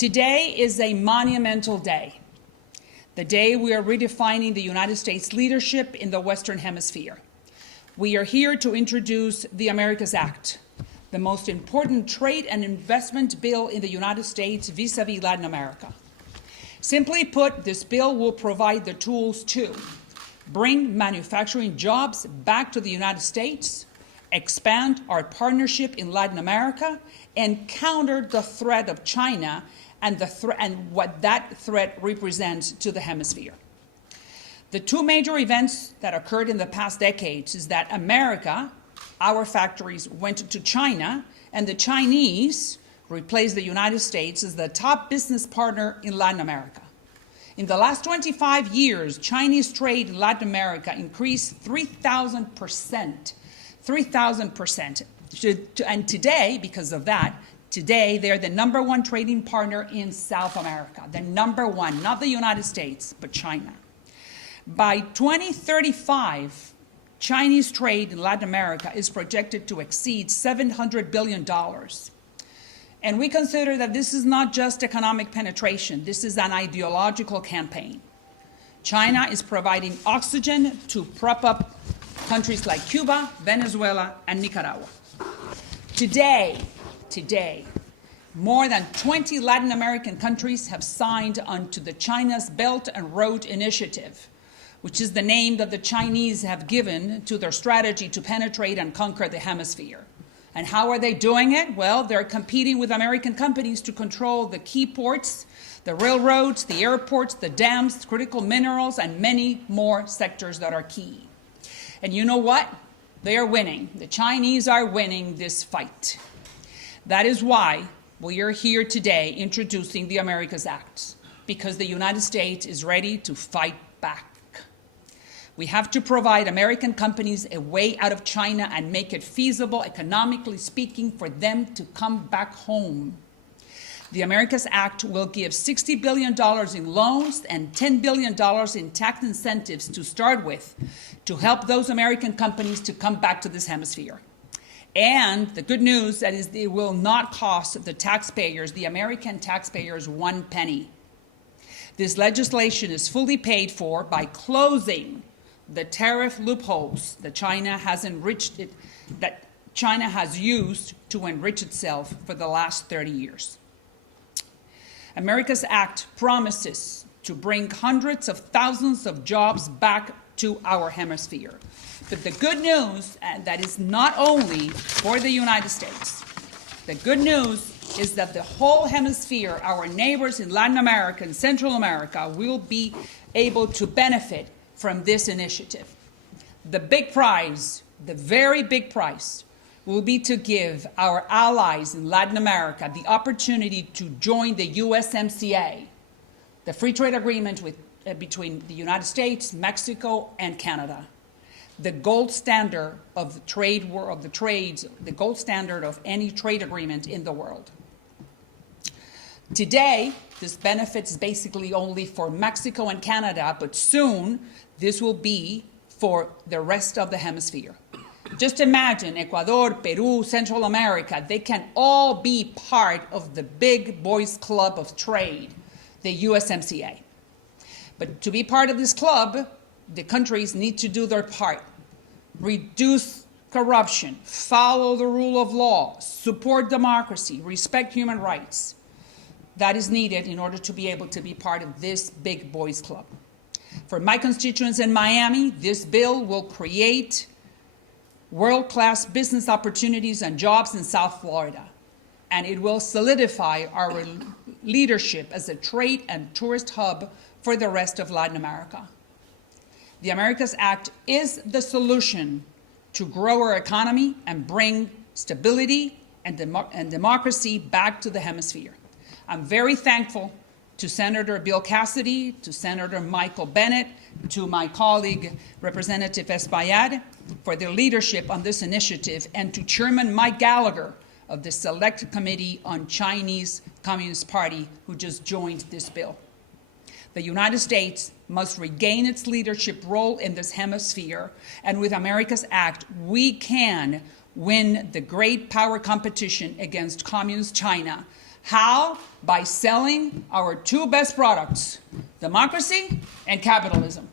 Today is a monumental day, the day we are redefining the United States leadership in the Western Hemisphere. We are here to introduce the Americas Act, the most important trade and investment bill in the United States vis-a-vis Latin America. Simply put, this bill will provide the tools to bring manufacturing jobs back to the United States, expand our partnership in Latin America, and counter the threat of China and what that threat represents to the hemisphere. The two major events that occurred in the past decades is that America, our factories, went to China, and the Chinese replaced the United States as the top business partner in Latin America. In the last 25 years, Chinese trade in Latin America increased 3,000%. 3,000%. And today, because of that, today they're the #1 trading partner in South America. The #1, not the United States, but China. By 2035, Chinese trade in Latin America is projected to exceed $700 billion. And we consider that this is not just economic penetration, this is an ideological campaign. China is providing oxygen to prop up countries like Cuba, Venezuela, and Nicaragua. Today, more than 20 Latin American countries have signed onto the China's Belt and Road Initiative, which is the name that the Chinese have given to their strategy to penetrate and conquer the hemisphere. And how are they doing it? Well, they're competing with American companies to control the key ports, the railroads, the airports, the dams, critical minerals, and many more sectors that are key. And you know what? They are winning. The Chinese are winning this fight. That is why we are here today introducing the Americas Act, because the United States is ready to fight back. We have to provide American companies a way out of China and make it feasible, economically speaking, for them to come back home. The Americas Act will give $60 billion in loans and $10 billion in tax incentives to start with to help those American companies to come back to this hemisphere. And the good news is it will not cost the taxpayers, the American taxpayers, one penny. This legislation is fully paid for by closing the tariff loopholes that China has used to enrich itself for the last 30 years. America's Act promises to bring hundreds of thousands of jobs back to our hemisphere. But the good news, and that is not only for the United States, the good news is that the whole hemisphere, our neighbors in Latin America and Central America, will be able to benefit from this initiative. The big prize, the very big prize, will be to give our allies in Latin America the opportunity to join the USMCA, the free trade agreement between the United States, Mexico, and Canada, the gold standard of the trade of the trades, the gold standard of any trade agreement in the world. Today, this benefits basically only for Mexico and Canada, but soon this will be for the rest of the hemisphere. Just imagine Ecuador, Peru, Central America, they can all be part of the big boys club of trade, the USMCA. But to be part of this club, the countries need to do their part. Reduce corruption, follow the rule of law, support democracy, respect human rights. That is needed in order to be able to be part of this big boys club. For my constituents in Miami, this bill will create world-class business opportunities and jobs in South Florida, and it will solidify our leadership as a trade and tourist hub for the rest of Latin America. The Americas Act is the solution to grow our economy and bring stability and democracy back to the hemisphere. I'm very thankful to Senator Bill Cassidy, to Senator Michael Bennet, to my colleague Representative Espaillat for their leadership on this initiative, and to Chairman Mike Gallagher of the Select Committee on Chinese Communist Party, who just joined this bill. The United States must regain its leadership role in this hemisphere, and with America's Act, we can win the great power competition against communist China How? By selling our two best products, democracy and capitalism.